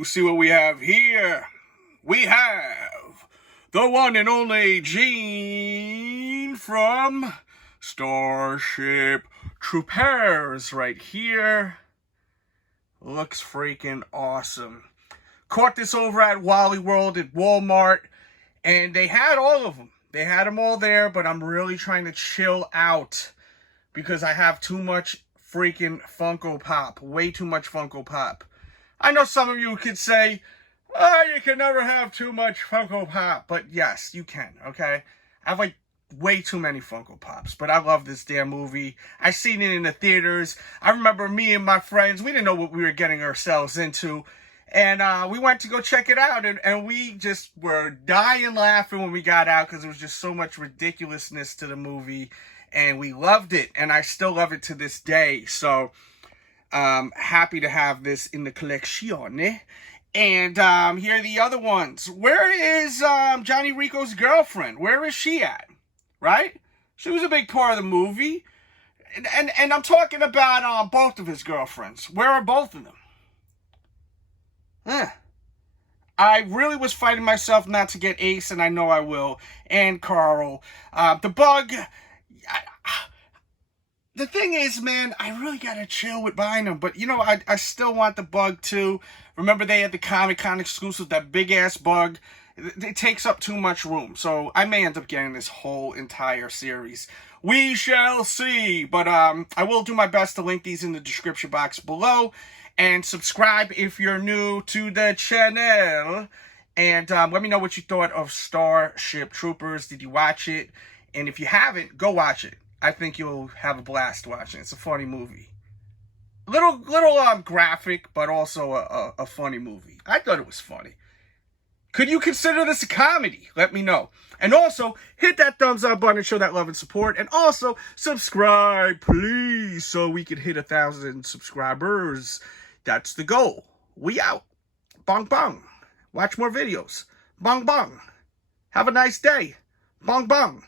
you see what we have here? We have the one and only Jean from Starship Troopers right here. Looks freaking awesome. Caught this over at Wally World at Walmart, and they had all of them. They had them all there, but I'm really trying to chill out because I have too much freaking Funko Pop. Way too much Funko Pop. I know some of you could say, oh, you can never have too much Funko Pop. But yes, you can, okay? I have like way too many Funko Pops, but I love this damn movie. I seen it in the theaters. I remember me and my friends, we didn't know what we were getting ourselves into. And we went to go check it out, and we just were dying laughing when we got out because there was just so much ridiculousness to the movie. And we loved it, and I still love it to this day. So, happy to have this in the collection. And here are the other ones. Where is Johnny Rico's girlfriend? Where is she at? Right? She was a big part of the movie. And I'm talking about both of his girlfriends. Where are both of them? I really was fighting myself not to get Ace, and I know I will. And Carl. The Bug. The thing is, man, I really gotta chill with buying them. But, you know, I still want the Bug, too. Remember, they had the Comic-Con exclusive, that big-ass Bug. It takes up too much room. So I may end up getting this whole entire series. We shall see. But I will do my best to link these in the description box below. And subscribe if you're new to the channel. And let me know what you thought of Starship Troopers. Did you watch it? And if you haven't, go watch it. I think you'll have a blast watching it. It's a funny movie. Little graphic, but also a funny movie. I thought it was funny. Could you consider this a comedy? Let me know. And also, hit that thumbs up button and show that love and support. And also, subscribe, please, so we can hit 1,000 subscribers. That's the goal. We out. Bong bong. Watch more videos. Bong bong. Have a nice day. Bong bong.